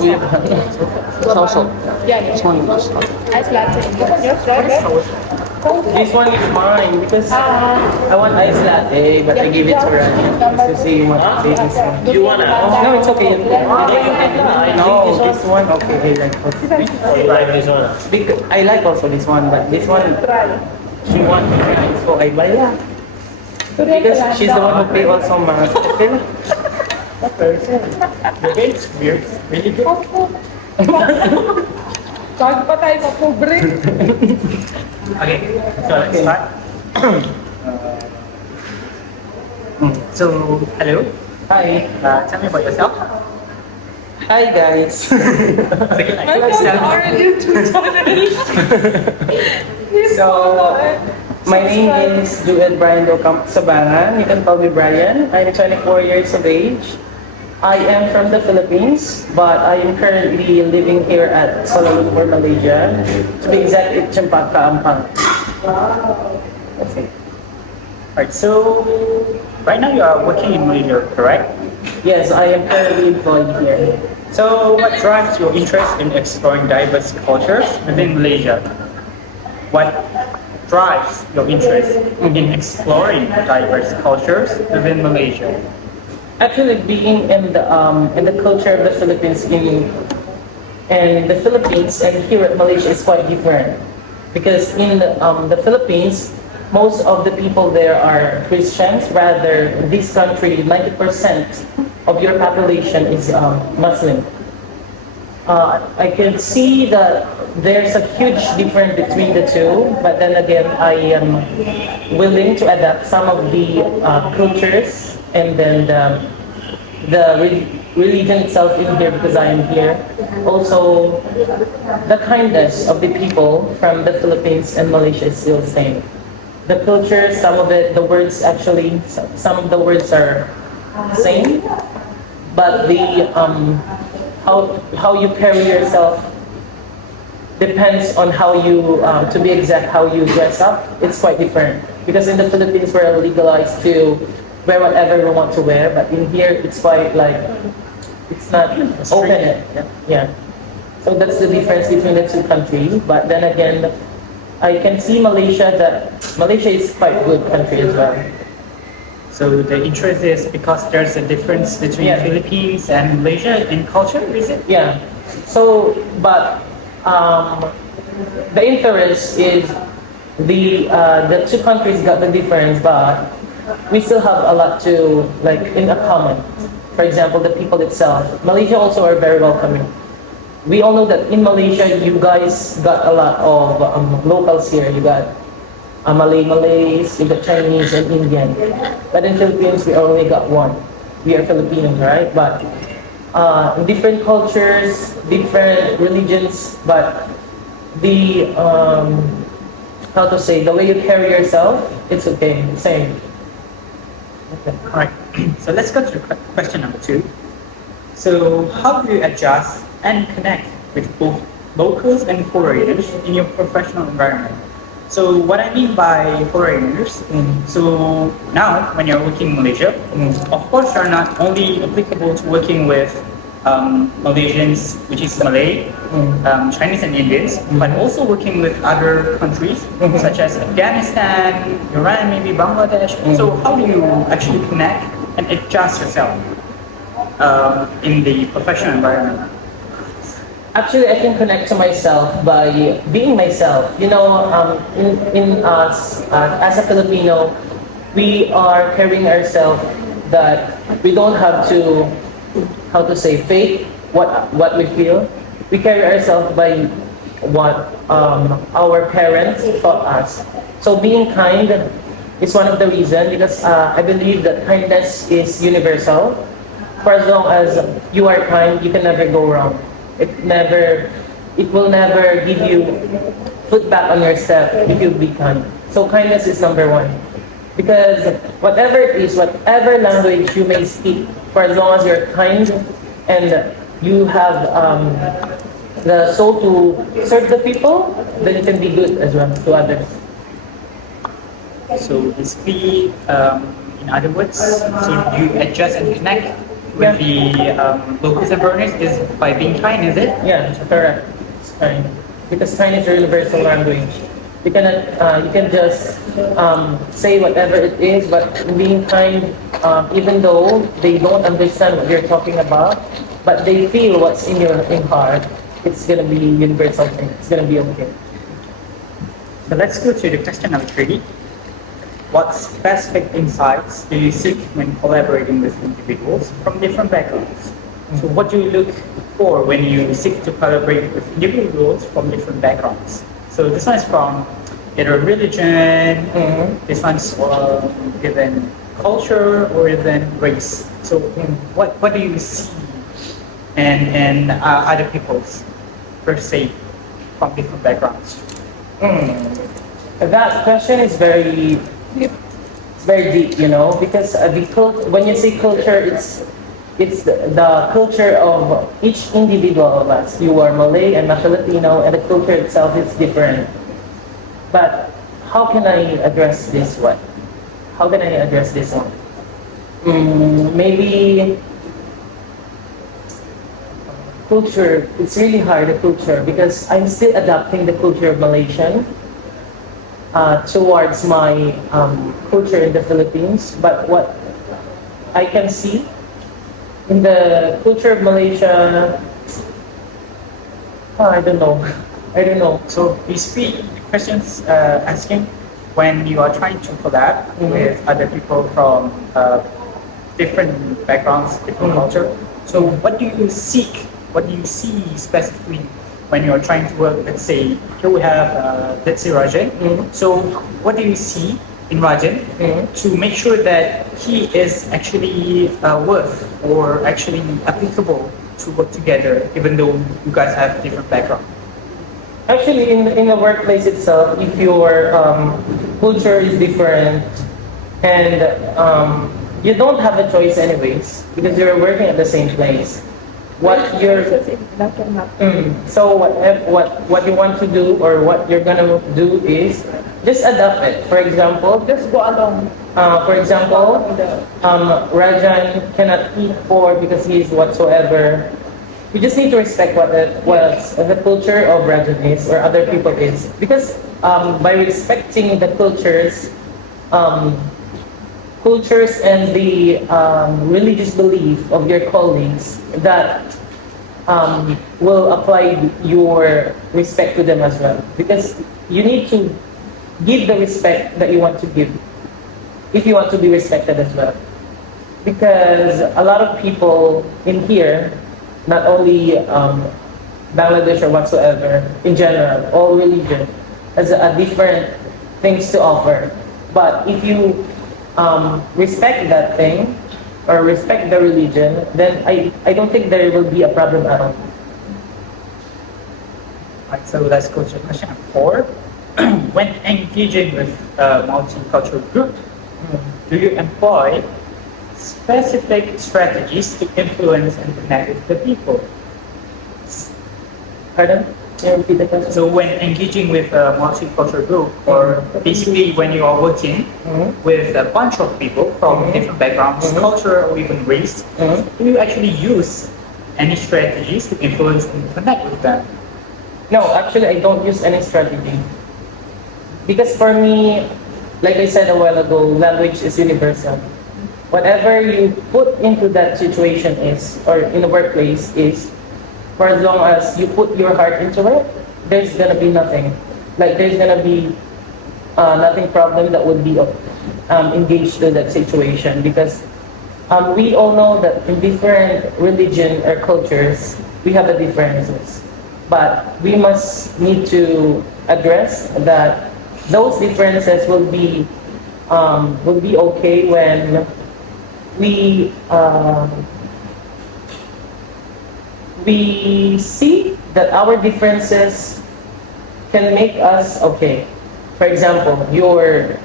Sauce. Yeah, This one is ice latte. Yes, right. This one is mine because I want ice latte, but I give it to Ryan. So say you want to take this one. You wanna? No, it's okay. No, No, this one. Okay, I like also. Try this one. Because I like also this one, but this one she wants to try, so I buy that. Because she's the one who pay also mas. Okay lang. Okay, it's weird. Really good. Bago pa tayo mapobre. Okay, so let's start. So, hello. Hi. Tell me about yourself. Hi guys. Sige, I don't know YouTube channel. So, my name is Bryan Deocampo Sabangan. You can call me Bryan. I'm 24 years of age. I am from the Philippines, but I am currently living here at Kuala Lumpur, Malaysia. To be exact, it's Cempaka Ampang. That's it. Alright, so right now you are working in Malaysia, correct? Yes, I am currently employed here. So, what drives your interest in exploring diverse cultures within Malaysia? What drives your interest in exploring diverse cultures within Malaysia? Actually, being in the culture of the Philippines in the Philippines and here at Malaysia is quite different, because in the Philippines, most of the people there are Christians. Rather, this country, 90% of your population is Muslim. I can see that there's a huge difference between the two, but then again, I am willing to adapt some of the cultures and then religion itself in here because I am here. Also, the kindness of the people from the Philippines and Malaysia is still the same. The culture, some of it, the words actually, some of the words are same, but the how you carry yourself depends on how you, to be exact, how you dress up. It's quite different because in the Philippines we're legalized to wear whatever we want to wear, but in here it's quite like it's not open. Yeah. So that's the difference between the two countries. But then again, I can see Malaysia that Malaysia is quite a good country as well. So the interest is because there's a difference between Yeah. Philippines and Malaysia in culture, is it? Yeah. So, but the interest is the two countries got the difference, but we still have a lot to like in a common. For example, the people itself. Malaysia also are very welcoming. We all know that in Malaysia, you guys got a lot of locals here. You got Malays, you got Chinese and Indian. But in Philippines, we only got one. We are Filipinos, right? But different cultures, different religions, but the how to say, the way you carry yourself, it's okay, same. Okay. Alright, so let's go to question number 2. So, how do you adjust and connect with both locals and foreigners in your professional environment? So, what I mean by foreigners, so now when you're working in Malaysia, of course you're not only applicable to working with Malaysians, which is Malay, Chinese and Indians, but also working with other countries such as Afghanistan, Iran, maybe Bangladesh. So how do you actually connect and adjust yourself in the professional environment? Actually, I can connect to myself by being myself. You know, in us as a Filipino, we are carrying ourselves that we don't have to, how to say, fake what we feel. We carry ourselves by what our parents taught us. So being kind is one of the reasons, because I believe that kindness is universal. For as long as you are kind, you can never go wrong. It will never give you foot back on your step if you be kind. So kindness is number one. Because whatever it is, whatever language you may speak, for as long as you're kind and you have the soul to serve the people, then it can be good as well to others. So basically, in other words, so you adjust and connect with the locals and foreigners is by being kind, is it? Yeah, correct. It's kind. Because kind is a universal language. You can just say whatever it is, but being kind, even though they don't understand what you're talking about, but they feel what's in your in heart, it's gonna be universal thing. It's gonna be okay. So let's go to the question number 3. What specific insights do you seek when collaborating with individuals from different backgrounds? So what do you look for when you seek to collaborate with individuals from different backgrounds? So this one is from either religion, this one's even culture, or even race. So what do you see in other people's per se from different backgrounds? That question is it's very deep, you know, because when you say culture, it's the culture of each individual of us. You are Malay and a Filipino, and the culture itself is different. But how can I address this one? How can I address this one? Maybe culture. It's really hard, the culture, because I'm still adapting the culture of Malaysian towards my culture in the Philippines. But what I can see in the culture of Malaysia, I don't know. I don't know. So basically, the question's asking when you are trying to collab with other people from different backgrounds, different culture. So what do you seek? What do you see specifically when you're trying to work? Let's say here we have let's say Rajan. So what do you see in Rajan to make sure that he is actually worth or actually applicable to work together, even though you guys have different background? Actually, in the workplace itself, if your culture is different and you don't have a choice anyways because you're working at the same place. So what you want to do or what you're gonna do is just adapt it. For example, Just go along. for example, Rajan cannot eat pork because he is whatsoever. You just need to respect what the culture of Rajan is or other people is, because by respecting the cultures and the religious belief of your colleagues, that will apply your respect to them as well, because you need to give the respect that you want to give if you want to be respected as well. Because a lot of people in here, not only Bangladesh or whatsoever, in general, all religion has a different things to offer. But if you respect that thing or respect the religion, then I don't think there will be a problem at all. Right, so let's go to question number 4. When engaging with a multicultural group, do you employ specific strategies to influence and connect with the people? Pardon? Can you repeat the question? So when engaging with a multicultural group, or basically when you are working with a bunch of people from different backgrounds, culture, or even race, do you actually use any strategies to influence and connect with them? No, actually, I don't use any strategy. Because for me, like I said a while ago, language is universal. Whatever you put into that situation is, or in the workplace is, for as long as you put your heart into it, there's gonna be nothing. Like there's gonna be nothing problem that would be engaged to that situation, because we all know that in different religion or cultures, we have the differences. But we must need to address that those differences will be okay when we see that our differences can make us okay. For example, you're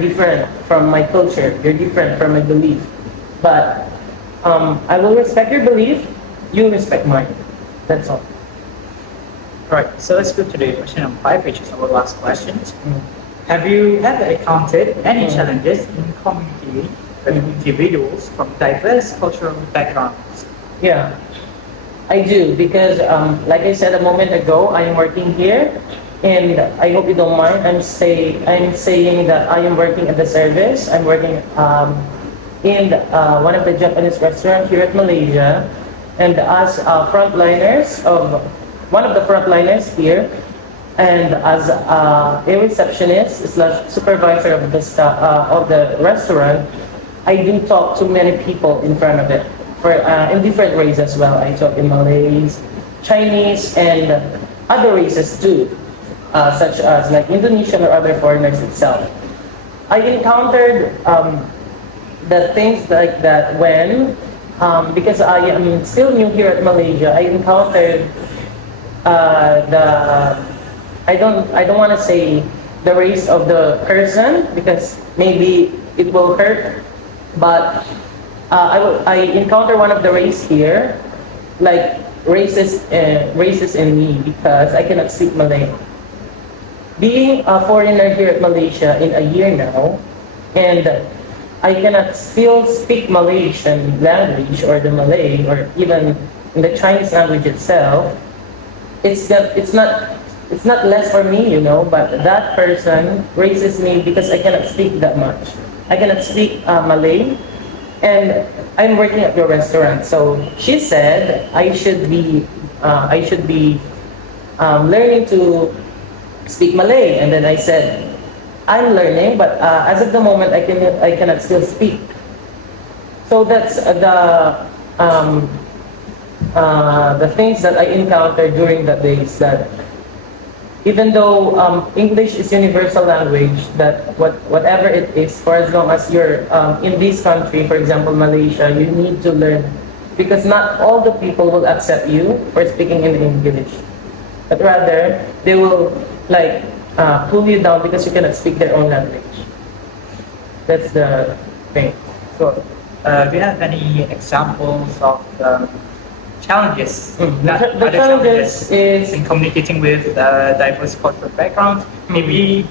different from my culture, you're different from my belief, but I will respect your belief, you respect mine. That's all. Right, so let's go to the question number 5, which is our last question. Have you ever encountered any challenges in communicating with individuals from diverse cultural backgrounds? Yeah, I do because, like I said a moment ago, I'm working here, and I hope you don't mind. I'm saying that I am working at the service. I'm working in one of the Japanese restaurants here at Malaysia, and as frontliners of one of the frontliners here, and as a receptionist slash supervisor of the of the restaurant, I do talk to many people in front of it for in different races as well. I talk in Malays, Chinese, and other races too, such as like Indonesian or other foreigners itself. I encountered the things like that when because I am still new here at Malaysia. I encountered the I don't want to say the race of the person because maybe it will hurt, but I encounter one of the race here, like races in me because I cannot speak Malay. Being a foreigner here at Malaysia in a year now, and I cannot still speak Malaysian language or the Malay or even the Chinese language itself. It's not less for me, you know, but that person raises me because I cannot speak that much. I cannot speak Malay, and I'm working at your restaurant. So she said I should be learning to speak Malay, and then I said I'm learning, but as of the moment I cannot still speak. So that's the things that I encountered during the days that even though English is universal language, that whatever it is, for as long as you're in this country, for example Malaysia, you need to learn because not all the people will accept you for speaking in English, but rather they will like pull you down because you cannot speak their own language. That's the thing. So, do you have any examples of challenges? The Other challenges is in communicating with diverse cultural backgrounds? Maybe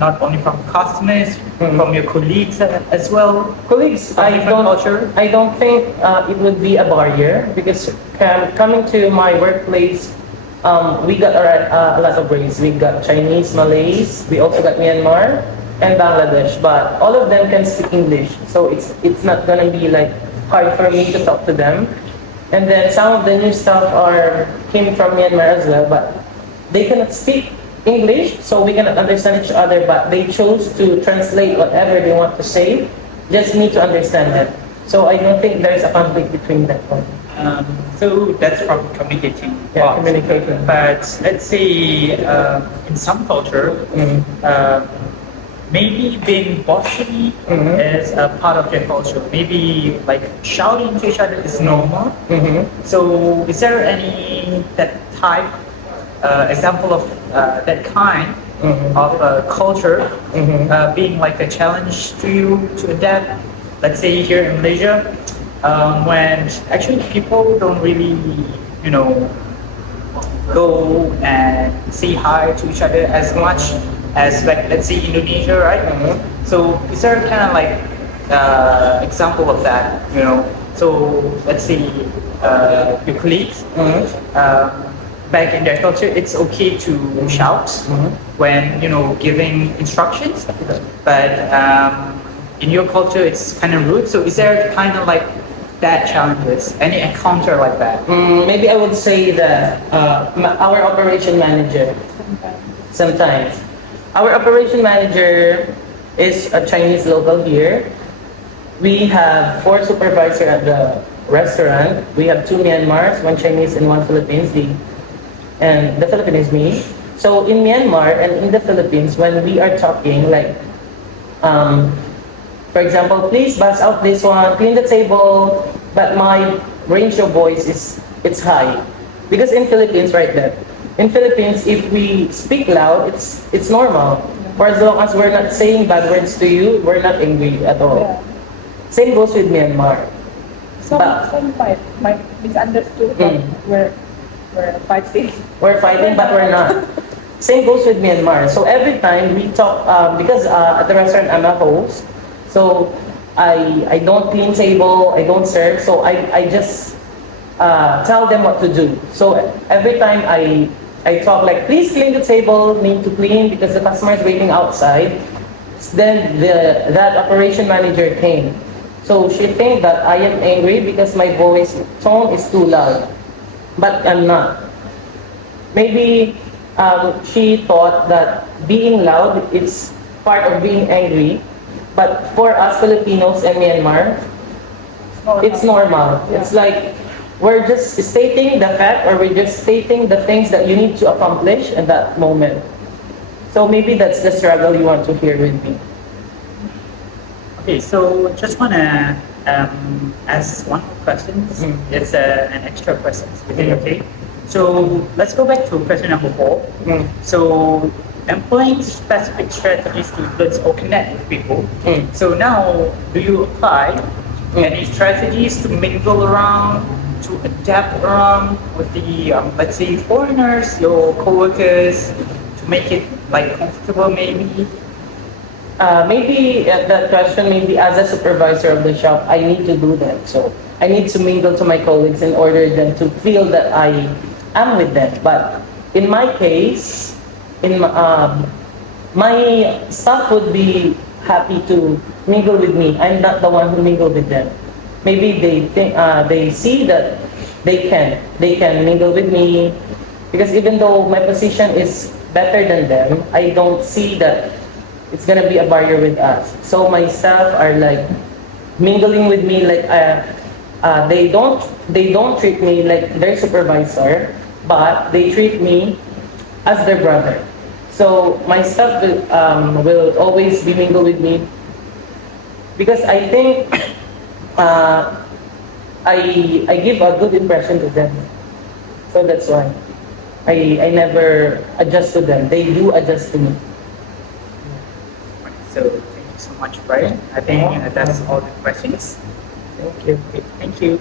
not only from customers, from your colleagues as well. colleagues. From different culture. I don't think it would be a barrier because coming to my workplace, we got a lot of race. We got Chinese, Malays. We also got Myanmar and Bangladesh. But all of them can speak English, so it's not gonna be like hard for me to talk to them. And then some of the new staff came from Myanmar as well, but they cannot speak English, so we cannot understand each other. But they chose to translate whatever they want to say, just need to understand them. So I don't think there's a conflict between them. So that's from communicating. Yeah, part. communication. But let's say in some culture, maybe being bossy is a part of their culture. Maybe like shouting to each other is normal. So is there any that type example of that kind of culture being like a challenge to you to adapt? Let's say here in Malaysia, when actually people don't really, you know, go and say hi to each other as much as like let's say Indonesia, right? So is there kind of like example of that, you know? So let's say your colleagues back in their culture, it's okay to shout when you know giving instructions, but in your culture it's kind of rude. So is there kind of like that challenges? Any encounter like that? Maybe I would say that our operation manager sometimes. Our operation manager is a Chinese local here. We have 4 supervisors at the restaurant. We have 2 Myanmars, 1 Chinese and 1 Philippines. And the Philippine is me. So in Myanmar and in the Philippines, when we are talking, like, for example, please bust out this one, clean the table. But my range of voice it's high, because in Philippines, right there. In Philippines, if we speak loud, it's normal. For as long as we're not saying bad words to you, we're not angry at all. Yeah. Same goes with Myanmar. Some might misunderstood that we're fighting. We're fighting, but we're not. Same goes with Myanmar. So every time we talk, because at the restaurant I'm a host, so I don't clean table, I don't serve, so I just tell them what to do. So every time I talk like, please clean the table, need to clean because the customer is waiting outside. Then that operation manager came. So she think that I am angry because my voice tone is too loud, but I'm not. Maybe she thought that being loud is part of being angry, but for us Filipinos and Myanmar, it's normal. Yeah. It's like we're just stating the fact, or we're just stating the things that you need to accomplish at that moment. So maybe that's the struggle you want to hear with me. Okay, so just wanna ask one more question. It's an extra question. Okay. So let's go back to question number 4. So employing specific strategies to influence or connect with people. So now, do you apply any strategies to mingle around, to adapt around with the let's say foreigners, your coworkers, to make it like comfortable maybe? Maybe at that question, maybe as a supervisor of the shop, I need to do that. So I need to mingle to my colleagues in order then to feel that I am with them. But in my case, my staff would be happy to mingle with me. I'm not the one who mingle with them. Maybe they think they see that they can mingle with me, because even though my position is better than them, I don't see that it's gonna be a barrier with us. So my staff are like mingling with me, like they don't treat me like their supervisor, but they treat me as their brother. So my staff will always be mingle with me because I think I give a good impression to them. So that's why I never adjust to them. They do adjust to me. So thank you so much, Brian. I think that's all the questions. Thank you. Okay, thank you.